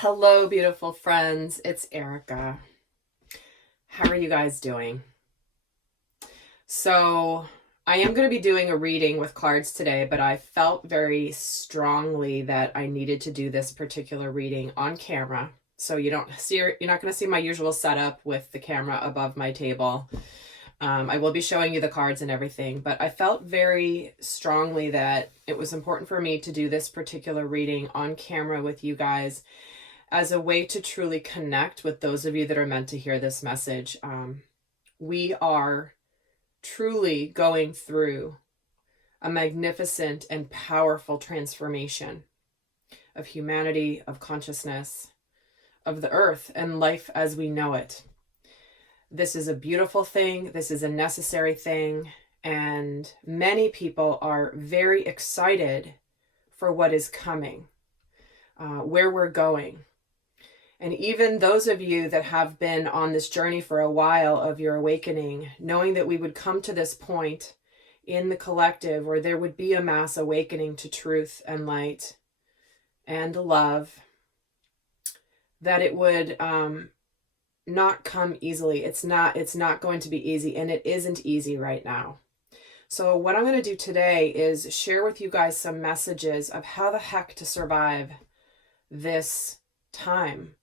Hello, beautiful friends. It's Erika. How are you guys doing? So, I am going to be doing a reading with cards today, but I felt very strongly that I needed to do this particular reading on camera. So you're not going to see my usual setup with the camera above my table. I will be showing you the cards and everything, but I felt very strongly that it was important for me to do this particular reading on camera with you guys as a way to truly connect with those of you that are meant to hear this message. We are truly going through a magnificent and powerful transformation of humanity, of consciousness, of the earth and life as we know it. This is a beautiful thing. This is a necessary thing. And many people are very excited for what is coming, where we're going. And even those of you that have been on this journey for a while of your awakening, knowing that we would come to this point in the collective where there would be a mass awakening to truth and light and love, that it would not come easily. It's not going to be easy, and it isn't easy right now. So what I'm going to do today is share with you guys some messages of how the heck to survive this time.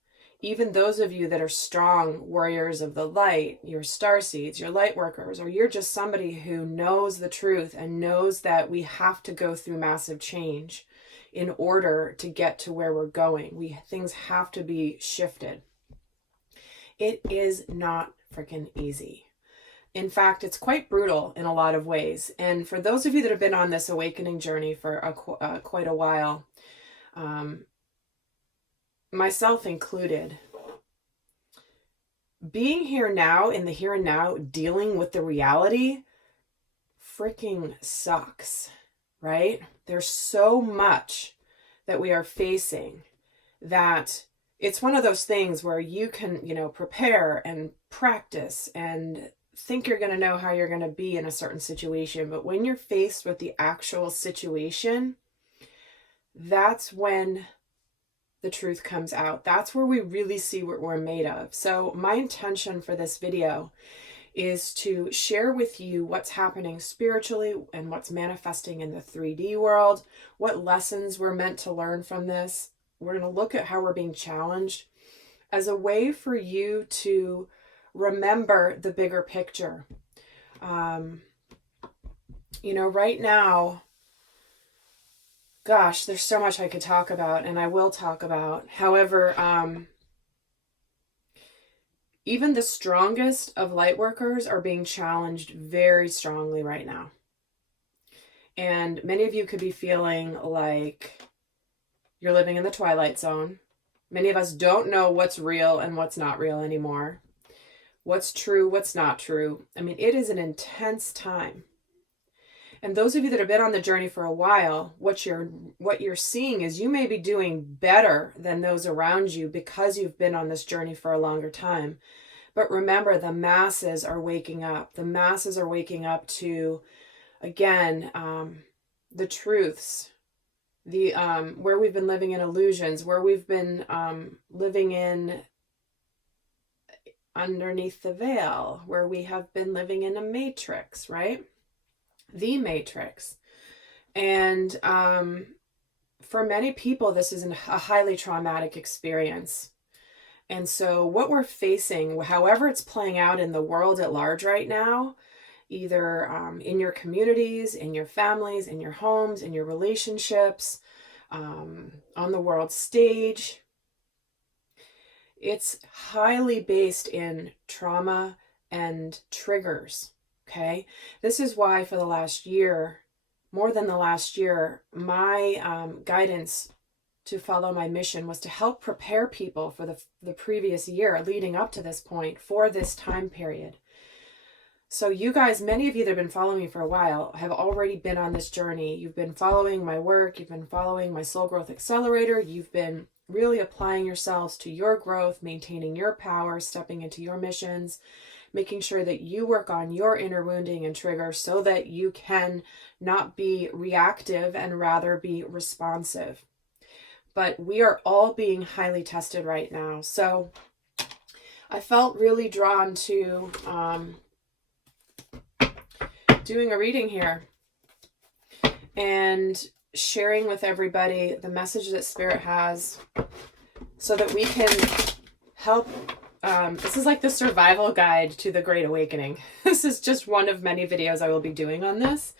Even those of you that are strong warriors of the light, your starseeds, your light workers, or you're just somebody who knows the truth and knows that we have to go through massive change in order to get to where we're going. Things have to be shifted. It is not freaking easy. In fact, it's quite brutal in a lot of ways. And for those of you that have been on this awakening journey for quite a while, myself included, being here now, in the here and now, dealing with the reality freaking sucks, right? There's so much that we are facing that it's one of those things where you can, prepare and practice and think you're going to know how you're going to be in a certain situation. But when you're faced with the actual situation, that's when the truth comes out. That's where we really see what we're made of. So my intention for this video is to share with you what's happening spiritually and what's manifesting in the 3D world, what lessons we're meant to learn from this. We're going to look at how we're being challenged as a way for you to remember the bigger picture. Right now, gosh, there's so much I could talk about, and I will talk about. However, even the strongest of light workers are being challenged very strongly right now. And many of you could be feeling like you're living in the twilight zone. Many of us don't know what's real and what's not real anymore. What's true, what's not true. I mean, it is an intense time. And those of you that have been on the journey for a while, what you're seeing is you may be doing better than those around you because you've been on this journey for a longer time. But remember, the masses are waking up. The masses are waking up to, again, the truths, where we've been living in illusions, where we've been living in underneath the veil, where we have been living in a matrix, right? The matrix. And for many people, this is a highly traumatic experience. And so what we're facing, however it's playing out in the world at large right now, either in your communities, in your families, in your homes, in your relationships, on the world stage, it's highly based in trauma and triggers. Okay, this is why for the last year, more than the last year, my guidance to follow my mission was to help prepare people for the previous year leading up to this point for this time period. So you guys, many of you that have been following me for a while have already been on this journey. You've been following my work. You've been following my Soul Growth Accelerator. You've been really applying yourselves to your growth, maintaining your power, stepping into your missions, making sure that you work on your inner wounding and trigger so that you can not be reactive and rather be responsive. but we are all being highly tested right now. So I felt really drawn to doing a reading here and sharing with everybody the message that Spirit has so that we can help. This is like the survival guide to the Great Awakening. This is just one of many videos I will be doing on this.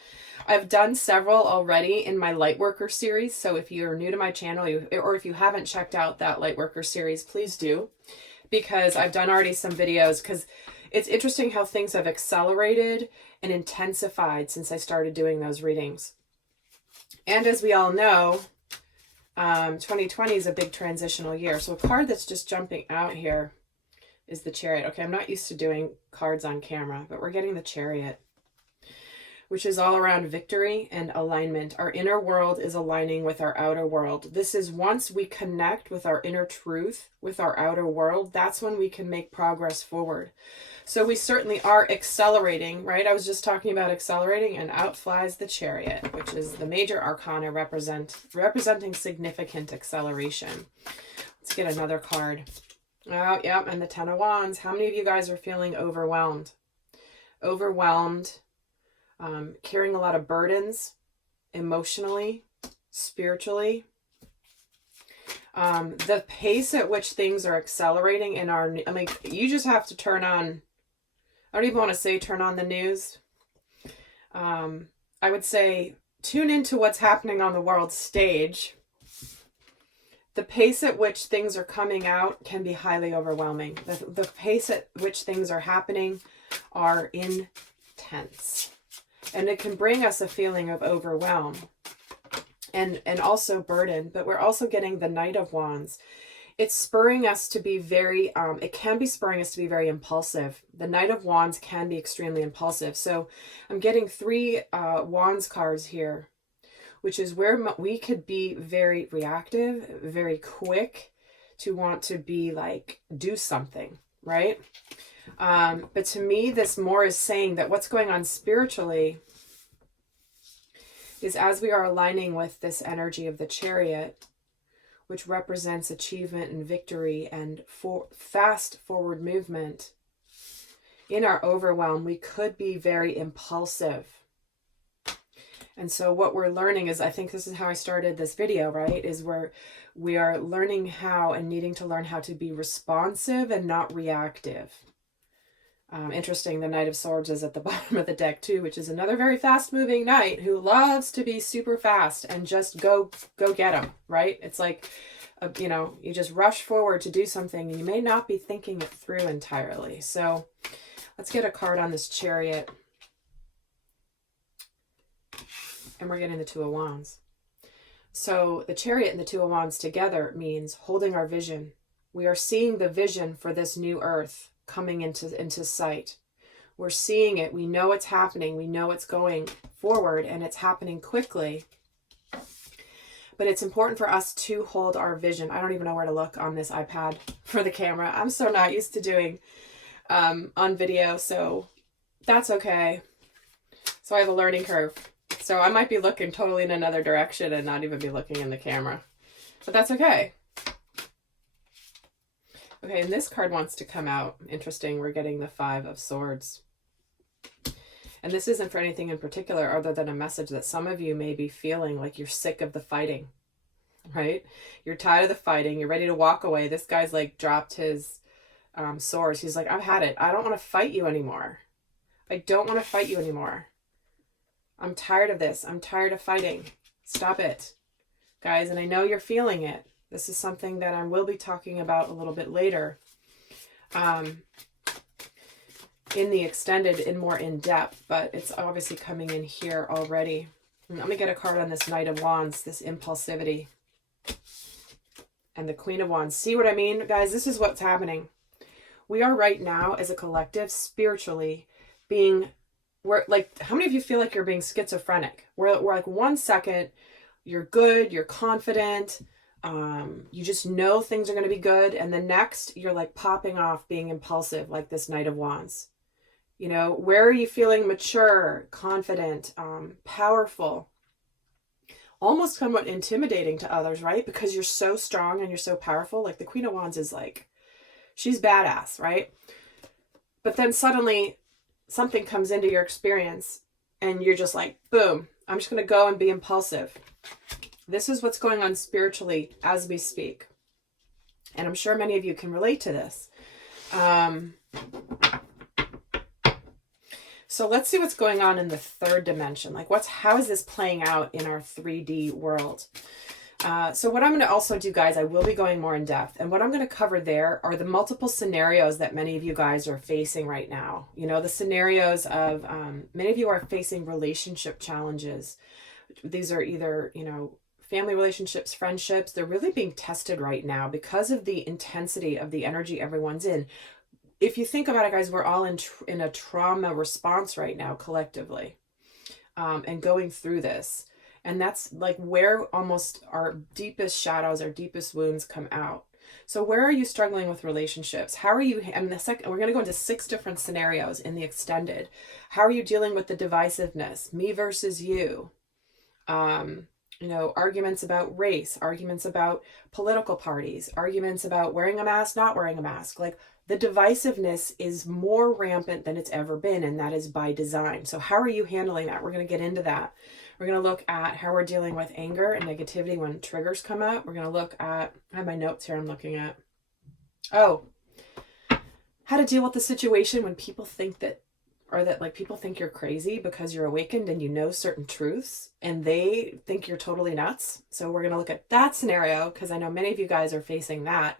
I've done several already in my Lightworker series. So if you're new to my channel, or if you haven't checked out that Lightworker series, please do, because I've done already some videos, because it's interesting how things have accelerated and intensified since I started doing those readings. And as we all know, 2020 is a big transitional year. So a card that's just jumping out here is the Chariot. Okay, I'm not used to doing cards on camera, but we're getting the Chariot, which is all around victory and alignment. Our inner world is aligning with our outer world. This is once we connect with our inner truth, with our outer world, that's when we can make progress forward. So we certainly are accelerating, right? I was just talking about accelerating, and out flies the Chariot, which is the major arcana representing significant acceleration. Let's get another card. Oh, yeah, and the Ten of Wands. How many of you guys are feeling overwhelmed? Overwhelmed, carrying a lot of burdens emotionally, spiritually. The pace at which things are accelerating in our, I mean, you just have to turn on, I don't even want to say turn on the news. I would say tune into what's happening on the world stage. The pace at which things are coming out can be highly overwhelming. The pace at which things are happening are intense. And it can bring us a feeling of overwhelm and also burden. But we're also getting the Knight of Wands. It's spurring us to be very, it can be spurring us to be very impulsive. The Knight of Wands can be extremely impulsive. So I'm getting 3 Wands cards here, which is where we could be very reactive, very quick to want to be like, do something, right? But to me, this more is saying that what's going on spiritually is as we are aligning with this energy of the Chariot, which represents achievement and victory and fast forward movement, in our overwhelm, we could be very impulsive. And so what we're learning is, I think this is how I started this video, right? Is where we are learning how and needing to learn how to be responsive and not reactive. Interesting, the Knight of Swords is at the bottom of the deck too, which is another very fast moving knight who loves to be super fast and just go get him, right? It's like, you know, you just rush forward to do something and you may not be thinking it through entirely. So let's get a card on this Chariot. And we're getting the Two of Wands. So the Chariot and the Two of Wands together means holding our vision. We are seeing the vision for this new earth coming into sight. We're seeing it. We know it's happening. We know it's going forward and it's happening quickly. But it's important for us to hold our vision. I don't even know where to look on this iPad for the camera. I'm so not used to doing on video, so that's okay. So I have a learning curve. So I might be looking totally in another direction and not even be looking in the camera. But that's okay. Okay, and this card wants to come out. Interesting, we're getting the Five of Swords. And this isn't for anything in particular other than a message that some of you may be feeling like you're sick of the fighting, right? You're tired of the fighting. You're ready to walk away. This guy's like dropped his swords. He's like, I've had it. I don't want to fight you anymore. I don't want to fight you anymore. I'm tired of this. I'm tired of fighting. Stop it, guys. And I know you're feeling it. This is something that I will be talking about a little bit later. In the extended, in more in depth, but it's obviously coming in here already. And let me get a card on this Knight of Wands, this impulsivity. And the Queen of Wands. See what I mean, guys? This is what's happening. We are right now as a collective spiritually being, we're like, how many of you feel like you're being schizophrenic? We're like 1 second, you're good, you're confident, you just know things are going to be good. And the next you're like popping off being impulsive, like this Knight of Wands. You know, where are you feeling mature, confident, powerful? almost somewhat intimidating to others, right? Because you're so strong and you're so powerful. Like the Queen of Wands is like, she's badass, right? But then suddenly something comes into your experience and you're just like, boom, I'm just going to go and be impulsive. This is what's going on spiritually as we speak. And I'm sure many of you can relate to this. So let's see what's going on in the third dimension. Like how is this playing out in our 3D world? So what I'm going to also do, guys, I will be going more in depth. And what I'm going to cover there are the multiple scenarios that many of you guys are facing right now. You know, the scenarios of many of you are facing relationship challenges. These are either, you know, family relationships, friendships. They're really being tested right now because of the intensity of the energy everyone's in. If you think about it, guys, we're all in a trauma response right now collectively, and going through this. And that's like where almost our deepest shadows, our deepest wounds come out. So where are you struggling with relationships? How are you, and we're going to go into 6 different scenarios in the extended. How are you dealing with the divisiveness, me versus you? You know, arguments about race, arguments about political parties, arguments about wearing a mask, not wearing a mask. Like the divisiveness is more rampant than it's ever been, and that is by design. So how are you handling that? We're going to get into that. We're going to look at how we're dealing with anger and negativity when triggers come up. We're going to look at, I have my notes here I'm looking at. Oh, how to deal with the situation when people think that, or that like people think you're crazy because you're awakened and you know certain truths and they think you're totally nuts. So we're going to look at that scenario because I know many of you guys are facing that.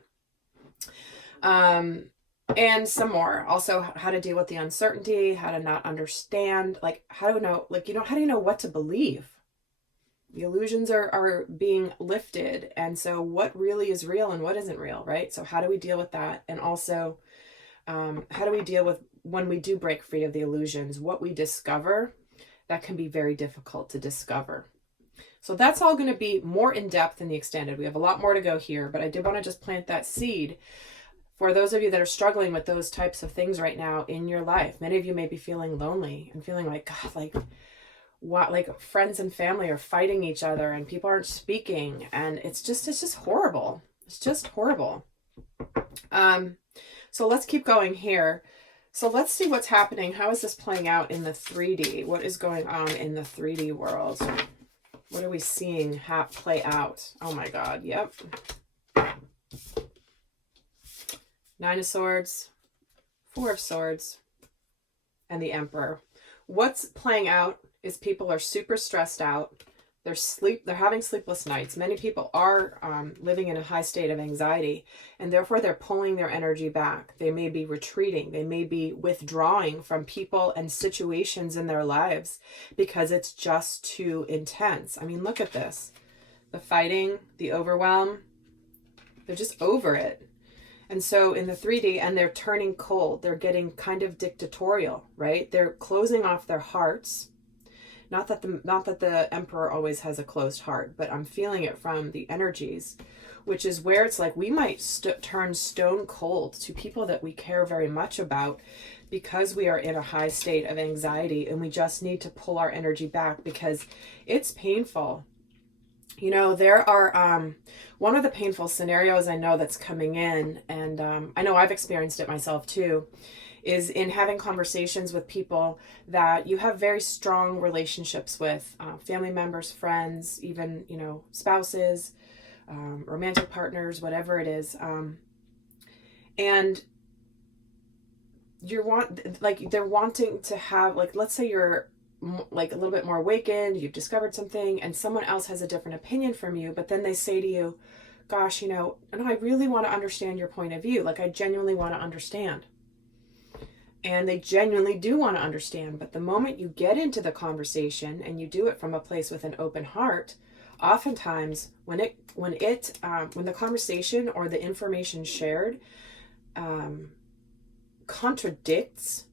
And some more. Also, how to deal with the uncertainty, how to not understand, like how to know, like, you know, how do you know what to believe? The illusions are being lifted. And so what really is real and what isn't real, right? So how do we deal with that? And also, how do we deal with when we do break free of the illusions, what we discover that can be very difficult to discover. So that's all going to be more in depth in the extended. We have a lot more to go here, but I did want to just plant that seed for those of you that are struggling with those types of things right now in your life. Many of you may be feeling lonely and feeling like, God, like what, like friends and family are fighting each other and people aren't speaking. And it's just horrible. It's just horrible. So let's keep going here. So let's see what's happening. How is this playing out in the 3D? What is going on in the 3D world? What are we seeing play out? Oh my God. Yep. 9 of Swords, 4 of Swords, and the Emperor. What's playing out is people are super stressed out. They're having sleepless nights. Many people are living in a high state of anxiety, and therefore they're pulling their energy back. They may be retreating. They may be withdrawing from people and situations in their lives because it's just too intense. I mean, look at this. The fighting, the overwhelm, they're just over it. And so in the 3D, and they're turning cold. They're getting kind of dictatorial, right? They're closing off their hearts. Not that the Emperor always has a closed heart, but I'm feeling it from the energies, which is where it's like we might turn stone cold to people that we care very much about because we are in a high state of anxiety, and we just need to pull our energy back because it's painful. You know, there are one of the painful scenarios I know that's coming in, and I know I've experienced it myself too, is in having conversations with people that you have very strong relationships with, family members, friends, even, you know, spouses, romantic partners, whatever it is. And they're wanting to have, like, let's say you're like a little bit more awakened, you've discovered something, and someone else has a different opinion from you, but then they say to you, gosh, you know, I really want to understand your point of view. Like, I genuinely want to understand. And they genuinely do want to understand. But the moment you get into the conversation and you do it from a place with an open heart, oftentimes when the conversation or the information shared contradicts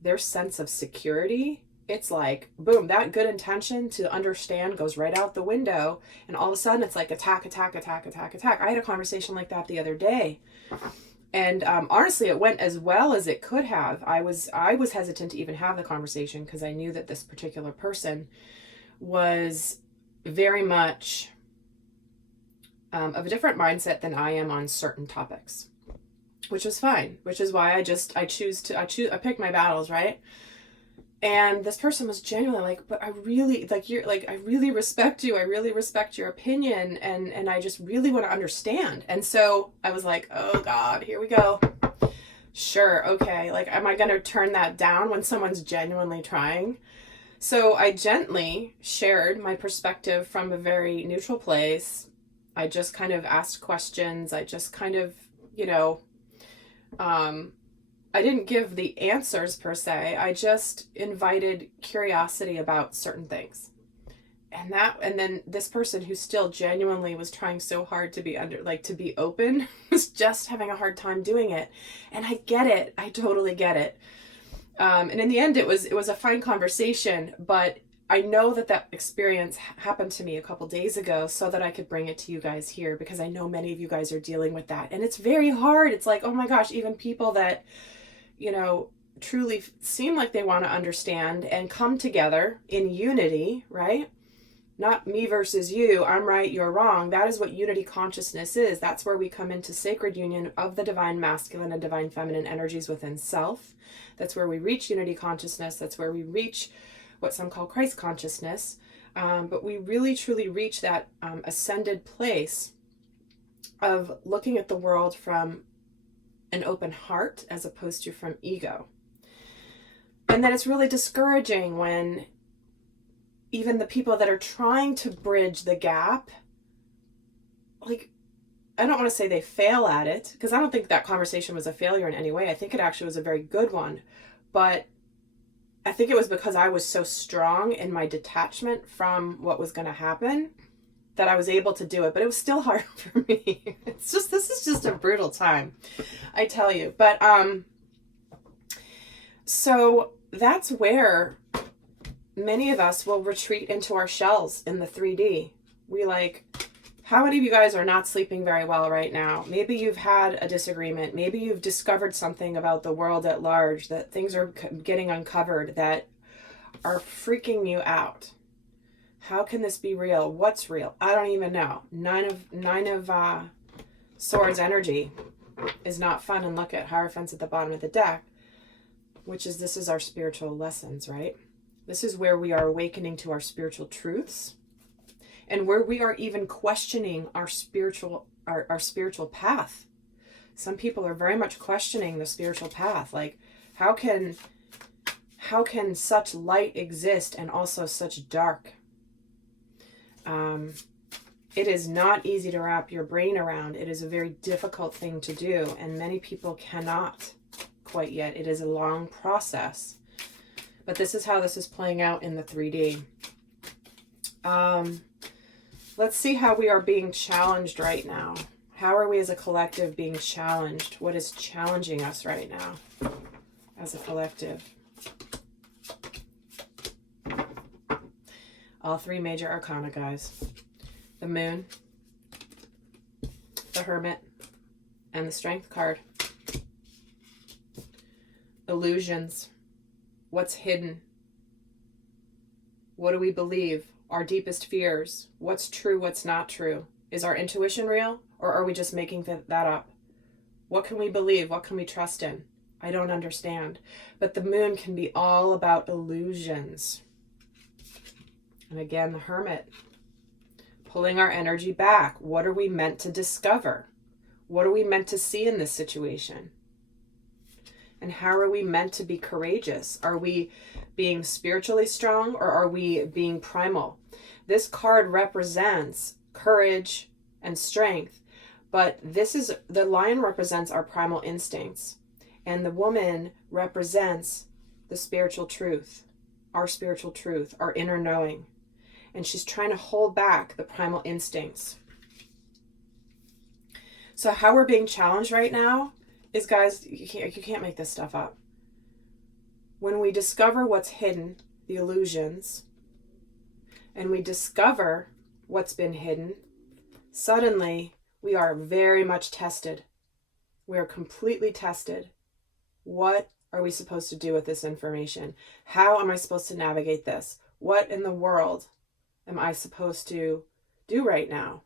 their sense of security, it's like, boom, that good intention to understand goes right out the window. And all of a sudden it's like attack, attack, attack, attack, attack. I had a conversation like that the other day. And honestly, it went as well as it could have. I was hesitant to even have the conversation because I knew that this particular person was very much of a different mindset than I am on certain topics, which is fine, which is why I pick my battles, right? And this person was genuinely like, but I really, like, you're like, I really respect you. I really respect your opinion. And I just really want to understand. And so I was like, oh God, here we go. Sure. Okay. Like, am I going to turn that down when someone's genuinely trying? So I gently shared my perspective from a very neutral place. I just kind of asked questions. I just kind of, I didn't give the answers per se. I just invited curiosity about certain things. And then this person who still genuinely was trying so hard to be to be open was just having a hard time doing it. And I get it. I totally get it. And in the end, it was a fine conversation, but I know that experience happened to me a couple days ago so that I could bring it to you guys here, because I know many of you guys are dealing with that. And it's very hard. It's like, oh my gosh, even people that, truly seem like they want to understand and come together in unity, right? Not me versus you, I'm right, you're wrong. That is what unity consciousness is. That's where we come into sacred union of the divine masculine and divine feminine energies within self. That's where we reach unity consciousness. That's where we reach what some call Christ consciousness. But we really truly reach that ascended place of looking at the world from an open heart as opposed to from ego. And then it's really discouraging when even the people that are trying to bridge the gap, like, I don't want to say they fail at it, because I don't think that conversation was a failure in any way. I think it actually was a very good one. But I think it was because I was so strong in my detachment from what was going to happen that I was able to do it. But it was still hard for me. This is just a brutal time, I tell you. But so that's where many of us will retreat into our shells in the 3D. How many of you guys are not sleeping very well right now? Maybe you've had a disagreement. Maybe you've discovered something about the world at large, that things are getting uncovered that are freaking you out. How can this be real? What's real? I don't even know. Nine of Swords energy is not fun. And look at Hierophant's at the bottom of the deck, this is our spiritual lessons, right? This is where we are awakening to our spiritual truths, and where we are even questioning our spiritual path. Some people are very much questioning the spiritual path. Like, how can such light exist and also such dark? It is not easy to wrap your brain around. It is a very difficult thing to do, and many people cannot quite yet. It is a long process. But this is how this is playing out in the 3D. Let's see how we are being challenged right now. How are we as a collective being challenged? What is challenging us right now as a collective? All three major arcana, guys. The Moon, the Hermit, and the Strength card. Illusions. What's hidden? What do we believe? Our deepest fears. What's true, what's not true? Is our intuition real, or are we just making that up? What can we believe? What can we trust in? I don't understand. But the Moon can be all about illusions. And again, the Hermit. Pulling our energy back. What are we meant to discover? What are we meant to see in this situation? And how are we meant to be courageous? Are we being spiritually strong, or are we being primal? This card represents courage and strength, but the lion represents our primal instincts, and the woman represents the spiritual truth, our inner knowing. And she's trying to hold back the primal instincts. So how we're being challenged right now is, guys, you can't make this stuff up. When we discover what's hidden, the illusions, and we discover what's been hidden, suddenly we are very much tested. We are completely tested. What are we supposed to do with this information? How am I supposed to navigate this? What in the world am I supposed to do right now?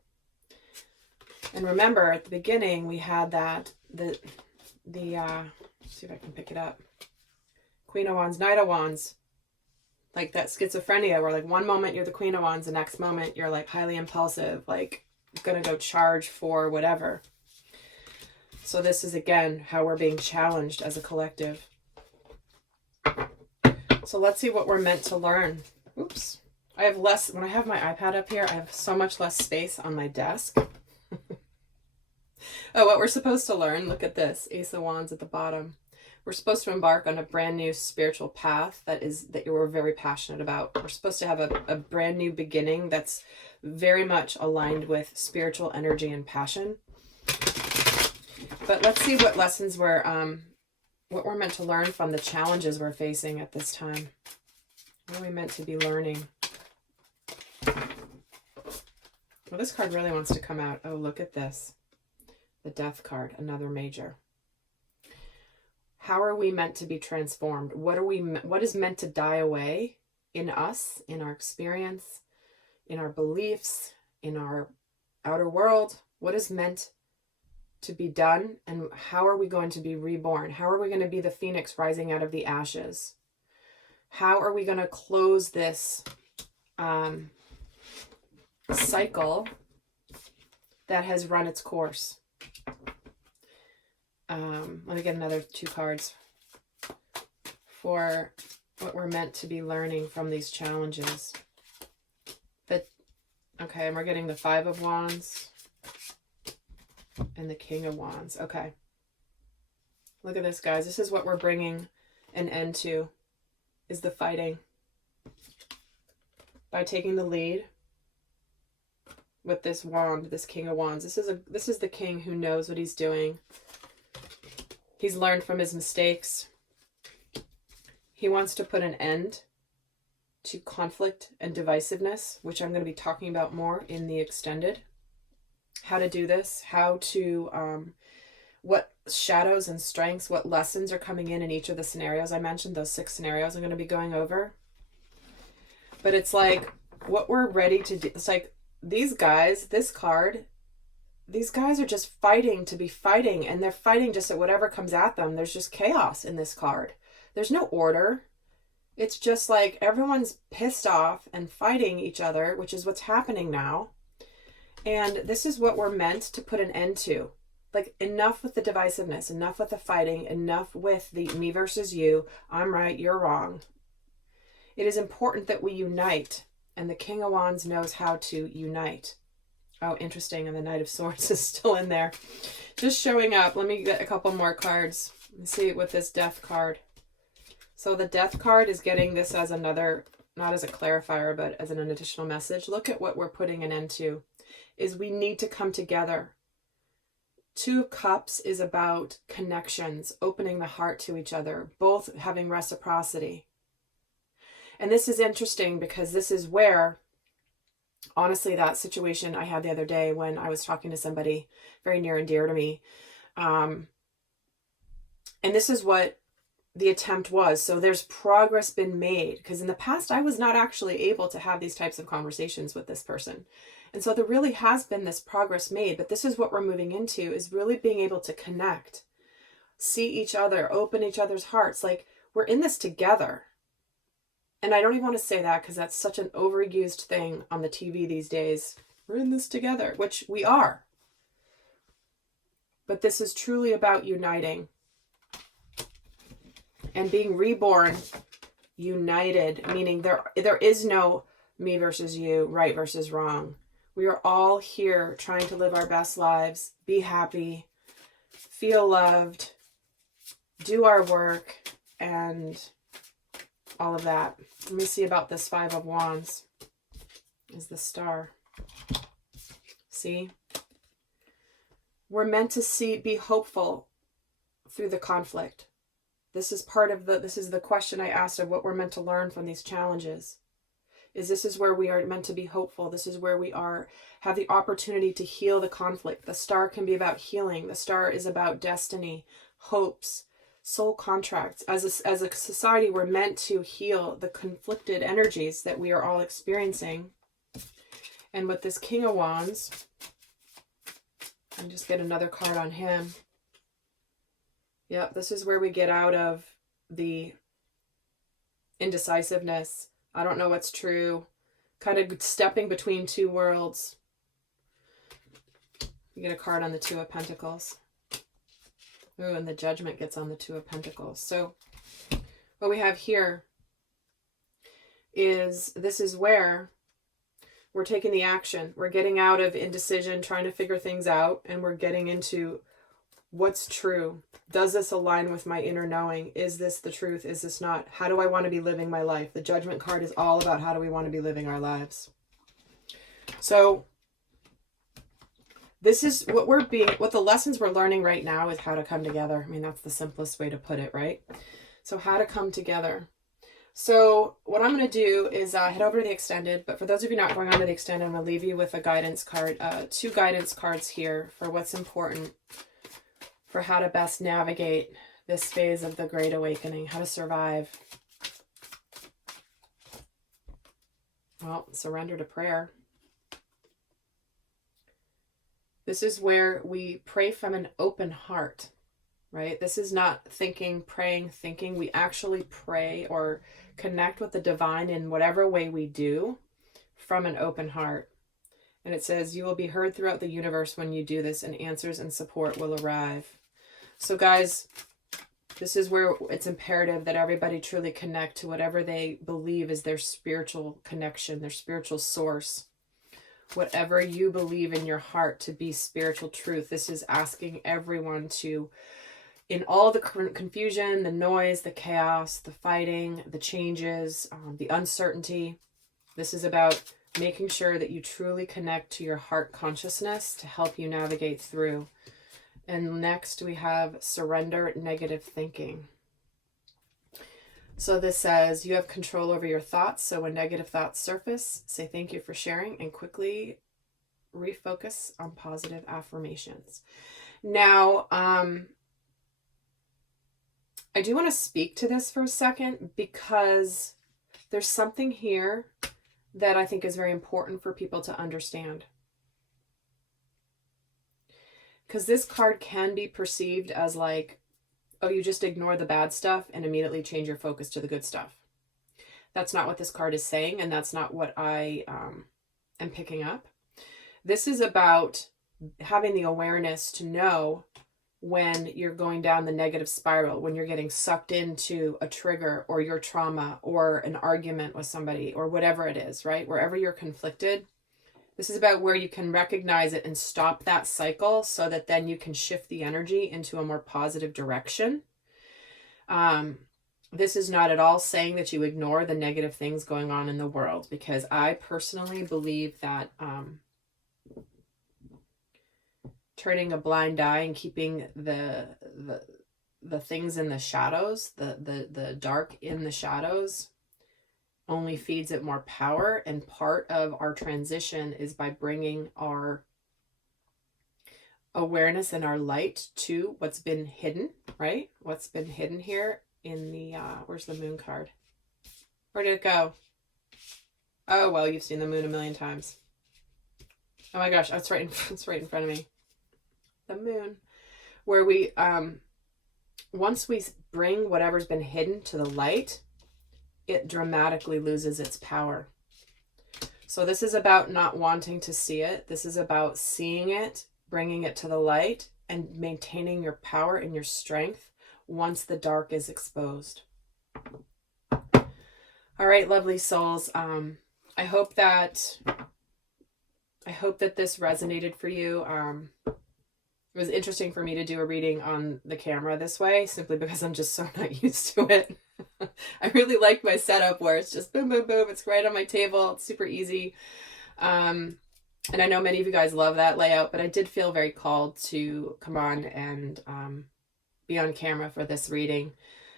And remember, at the beginning, we had that, let's see if I can pick it up. Queen of Wands, Knight of Wands. Like that schizophrenia where like one moment you're the Queen of Wands, the next moment you're like highly impulsive, like gonna go charge for whatever. So this is, again, how we're being challenged as a collective. So let's see what we're meant to learn. Oops. I have less, when I have my iPad up here, I have so much less space on my desk. Oh, what we're supposed to learn, look at this, Ace of Wands at the bottom. We're supposed to embark on a brand new spiritual path that you were very passionate about. We're supposed to have a brand new beginning that's very much aligned with spiritual energy and passion. But let's see what lessons what we're meant to learn from the challenges we're facing at this time. What are we meant to be learning? Well, this card really wants to come out. Oh, look at this. The Death card, another major. How are we meant to be transformed? What is meant to die away in us, in our experience, in our beliefs, in our outer world? What is meant to be done, and how are we going to be reborn? How are we going to be the phoenix rising out of the ashes? How are we going to close this cycle that has run its course? Let me get another 2 cards for what we're meant to be learning from these challenges. Okay, and we're getting the 5 of Wands and the King of Wands. Okay. Look at this, guys. This is what we're bringing an end to, is the fighting. By taking the lead with this wand, this King of Wands. This is the king who knows what he's doing. He's learned from his mistakes. He wants to put an end to conflict and divisiveness, which I'm going to be talking about more in the extended. How to do this, how to, what shadows and strengths, what lessons are coming in each of the scenarios. I mentioned those 6 scenarios I'm going to be going over. But it's like what we're ready to do. It's like these guys, this card, these guys are just fighting to be fighting, and they're fighting just at whatever comes at them. There's just chaos in this card. There's no order. It's just like everyone's pissed off and fighting each other, which is what's happening now. And this is what we're meant to put an end to. Like, enough with the divisiveness, enough with the fighting, enough with the me versus you. I'm right, you're wrong. It is important that we unite, and the King of Wands knows how to unite. Oh, interesting, and the Knight of Swords is still in there. Just showing up. Let me get a couple more cards. Let's see with this Death card. So the Death card is getting this as another, not as a clarifier, but as an additional message. Look at what we're putting an end to, is we need to come together. 2 of Cups is about connections, opening the heart to each other, both having reciprocity. And this is interesting because this is where, honestly, that situation I had the other day when I was talking to somebody very near and dear to me. And this is what the attempt was. So there's progress been made, because in the past I was not actually able to have these types of conversations with this person. And so there really has been this progress made, but this is what we're moving into, is really being able to connect, see each other, open each other's hearts. Like, we're in this together. And I don't even want to say that because that's such an overused thing on the TV these days. We're in this together, which we are. But this is truly about uniting and being reborn, united, meaning there is no me versus you, right versus wrong. We are all here trying to live our best lives, be happy, feel loved, do our work, and all of that. Let me see about this 5 of Wands. Is the Star. See? We're meant to be hopeful through the conflict. This is part of this is the question I asked of what we're meant to learn from these challenges. This is where we are meant to be hopeful. This is where we have the opportunity to heal the conflict. The Star can be about healing. The Star is about destiny, hopes, soul contracts. As a society, we're meant to heal the conflicted energies that we are all experiencing. And with this King of Wands, and just get another card on him. Yep, this is where we get out of the indecisiveness. I don't know what's true. Kind of stepping between two worlds. You get a card on the Two of Pentacles. Ooh, and the Judgment gets on the Two of Pentacles. So what we have here is, this is where we're taking the action. We're getting out of indecision, trying to figure things out, and we're getting into what's true. Does this align with my inner knowing? Is this the truth? Is this not? How do I want to be living my life? The Judgment card is all about how do we want to be living our lives. So this is what the lessons we're learning right now is how to come together. I mean, that's the simplest way to put it, right? So how to come together. So what I'm going to do is head over to the extended, but for those of you not going on to the extended, I'm going to leave you with a guidance card, 2 guidance cards here for what's important for how to best navigate this phase of the Great Awakening, how to survive. Well, surrender to prayer. This is where we pray from an open heart, right? This is not thinking, praying, thinking. We actually pray or connect with the divine in whatever way we do from an open heart. And it says, you will be heard throughout the universe when you do this, and answers and support will arrive. So guys, this is where it's imperative that everybody truly connect to whatever they believe is their spiritual connection, their spiritual source. Whatever you believe in your heart to be spiritual truth. This is asking everyone to, in all the confusion, the noise, the chaos, the fighting, the changes, the uncertainty, this is about making sure that you truly connect to your heart consciousness to help you navigate through. And next we have surrender negative thinking. So this says, you have control over your thoughts. So when negative thoughts surface, say thank you for sharing and quickly refocus on positive affirmations. Now, I do want to speak to this for a second because there's something here that I think is very important for people to understand. Because this card can be perceived as like, oh, you just ignore the bad stuff and immediately change your focus to the good stuff. That's not what this card is saying, and that's not what I am picking up. This is about having the awareness to know when you're going down the negative spiral, when you're getting sucked into a trigger or your trauma or an argument with somebody or whatever it is, right? Wherever you're conflicted, this is about where you can recognize it and stop that cycle so that then you can shift the energy into a more positive direction. This is not at all saying that you ignore the negative things going on in the world, because I personally believe that turning a blind eye and keeping the things in the shadows, the dark in the shadows, only feeds it more power. And part of our transition is by bringing our awareness and our light to what's been hidden, right? What's been hidden here in the, where's the moon card? Where did it go? Oh, well, you've seen the moon a million times. Oh my gosh, it's right in front of me. The moon, where we, once we bring whatever's been hidden to the light, it dramatically loses its power. So this is about not wanting to see it. This is about seeing it, bringing it to the light, and maintaining your power and your strength once the dark is exposed. All right, lovely souls. I hope that this resonated for you. It was interesting for me to do a reading on the camera this way, simply because I'm just so not used to it. I really like my setup where it's just boom, boom, boom. It's right on my table. It's super easy. And I know many of you guys love that layout, but I did feel very called to come on and be on camera for this reading,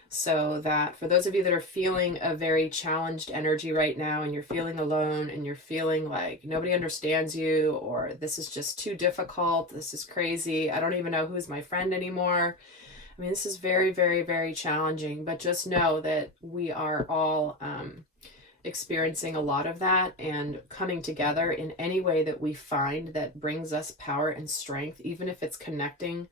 so that for those of you that are feeling a very challenged energy right now, and you're feeling alone, and you're feeling like nobody understands you, or this is just too difficult, this is crazy, I don't even know who's my friend anymore. I mean, this is very, very, very challenging, but just know that we are all experiencing a lot of that and coming together in any way that we find that brings us power and strength, even if it's connecting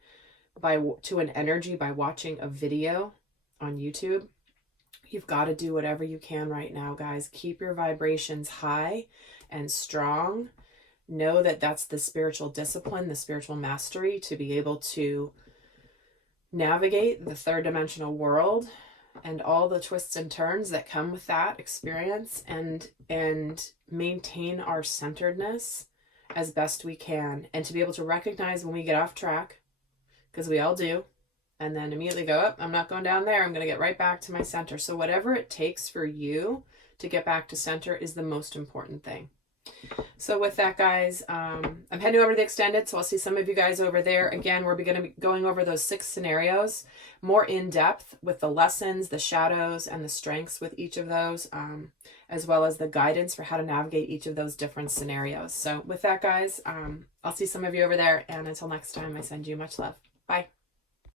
to an energy by watching a video on YouTube. You've got to do whatever you can right now, guys. Keep your vibrations high and strong. Know that that's the spiritual discipline, the spiritual mastery to be able to navigate the third dimensional world and all the twists and turns that come with that experience, and maintain our centeredness as best we can, and to be able to recognize when we get off track, because we all do, and then immediately go, oh, I'm not going down there. I'm going to get right back to my center. So whatever it takes for you to get back to center is the most important thing. So with that, guys, I'm heading over to the extended, so I'll see some of you guys over there. Again, we're going to be going over those 6 scenarios more in depth with the lessons, the shadows, and the strengths with each of those, as well as the guidance for how to navigate each of those different scenarios. So with that, guys, I'll see some of you over there, and until next time, I send you much love. Bye.